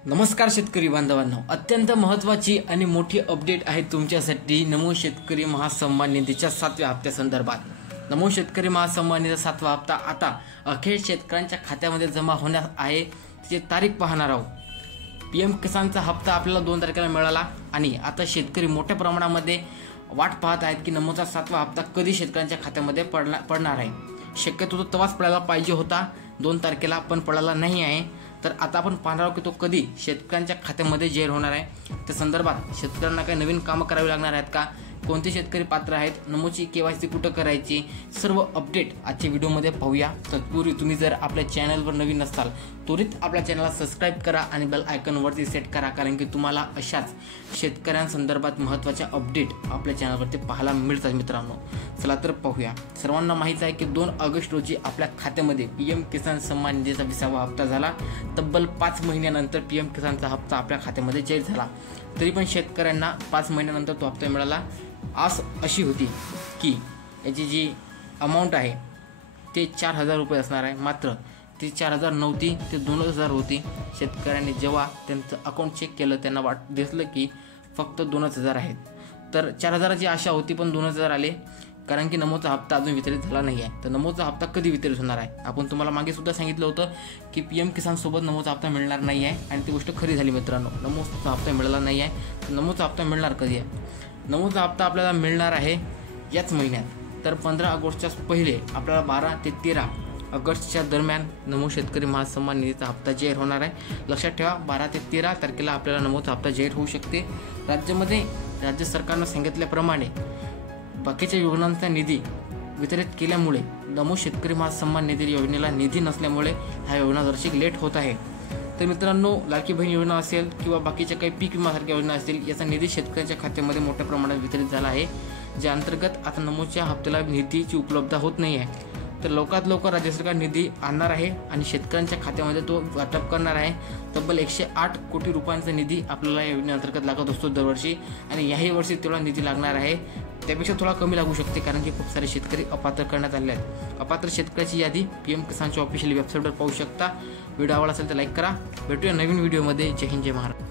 नमस्कार शेतकरी बांधवांनो, अत्यंत महत्त्वाची आणि मोठी अपडेट आहे तुमच्यासाठी नमो शेतकरी महासन्मान निधीच्या 7व्या हप्त्यासंदर्भात। नमो शेतकरी महासन्मान निधीचा 7वा हप्ता आता अखेर शेतकऱ्यांच्या खात्यामध्ये जमा होणार आहे। त्याची तारीख पाहणार आहोत। पीएम किसानचा हप्ता आपल्याला 2 तारखेला मिळाला आणि आता शेतकरी मोठ्या प्रमाणामध्ये वाट पाहत आहेत की नमोचा 7वा हप्ता कधी शेतकऱ्यांच्या खात्यामध्ये पडणार आहे। शक्यतो तो तवाच पडायला पाहिजे होता 2 तारखेला, पण पडायला नाही आहे। तर आता आपण पाहणार आहोत की तो कधी शेतकऱ्यांच्या खात्यामध्ये जाहीर होणार आहे। त्या संदर्भात शेतकऱ्यांना काही नवीन कामं करावी लागणार आहेत का, कोणते शेतकरी पात्र आहेत, नमोची केवायसी कुठं करायची, सर्व अपडेट आजच्या व्हिडिओमध्ये पाहूया। तत्पूर्वी तुम्ही जर आपल्या चॅनलवर नवीन असाल त्वरित आपल्या चॅनलला सबस्क्राईब करा आणि बेल आयकॉनवरती सेट करा, कारण की तुम्हाला अशाच शेतकऱ्यांसंदर्भात महत्त्वाच्या अपडेट आपल्या चॅनलवरती पाहायला मिळतात मित्रांनो। चला तर पाहूया। सर्वांना माहिती आहे की 2 ऑगस्ट रोजी आपल्या खात्यामध्ये पीएम किसान सन्मान निधीचा 20वा हप्ता झाला। तब्बल 5 महिन्यानंतर पीएम किसानचा हप्ता आपल्या खात्यामध्ये जाहीर झाला। तरी पण शेतकऱ्यांना 5 महिन्यानंतर तो हप्ता मिळाला। आस अशी होती की याची जी अमाऊंट आहे ते 4000 रुपये असणार आहे, मात्र ती 4000 नव्हती, ते 2000 होती। शेतकऱ्यांनी जेव्हा त्यांचं अकाउंट चेक केलं त्यांना दिसलं की फक्त 2000 आहेत। तर 4000ची आशा होती पण 2000 आले, कारण की नमोचा हप्ता अजून वितरित झाला नाही आहे। तर नमोचा हप्ता कधी वितरित होणार आहे, आपण तुम्हाला मागे सुद्धा सांगितलं होतं की पीएम किसान सोबत नमोचा हप्ता मिळणार नाही आहे आणि ती गोष्ट खरी झाली मित्रांनो। नमोचा हप्ता मिळाला नाही आहे। तर नमोचा हप्ता मिळणार कधी आहे? नमोचा हप्ता आपल्याला मिळणार आहे याच महिन्यात। तर 15 ऑगस्टच्या पहिले आपल्याला 12 ते 13 ऑगस्टच्या दरम्यान नमो शेतकरी महासन्मान निधीचा हप्ता जाहीर होणार आहे। लक्षात ठेवा, 12 ते 13 तारखेला आपल्याला नमोचा हप्ता जाहीर होऊ शकते। राज्य सरकारनं सांगितल्याप्रमाणे बाकीच्या योजनांचा निधी वितरित केल्यामुळे नमो शेतकरी महासन्मान निधी योजनेला निधी नसल्यामुळे ह्या योजना जराशी लेट होत आहे। तर मित्रांनो, लाडकी बहीण योजना असेल किंवा बाकीच्या काही पीक विमासारख्या योजना असतील, याचा निधी शेतकऱ्यांच्या खात्यामध्ये मोठ्या प्रमाणात वितरित झाला आहे, ज्या अंतर्गत आता नमोच्या हप्त्याला निधीची उपलब्धता होत नाही आहे। तर लवकरात लवकर राज्य सरकार निधी आणणार आहे आणि शेतकऱ्यांच्या खात्यामध्ये तो वाटप करणार आहे। तब्बल 108 कोटी रुपयांचा निधी आपल्याला या योजनेअंतर्गत लागत असतो दरवर्षी, आणि याही वर्षी तेवढा निधी लागणार आहे। त्यापेक्षा थोडा कमी लागू शकते, कारण की खूप सारे शेतकरी अपात्र करण्यात आले आहेत। अपात्र शेतकऱ्याची यादी पीएम किसानच्या ऑफिशियल वेबसाईटवर पाहू शकता। व्हिडिओ आवडला असेल तर लाईक करा। भेटूया नवीन व्हिडिओमध्ये। जय हिंद, जय महाराष्ट्र।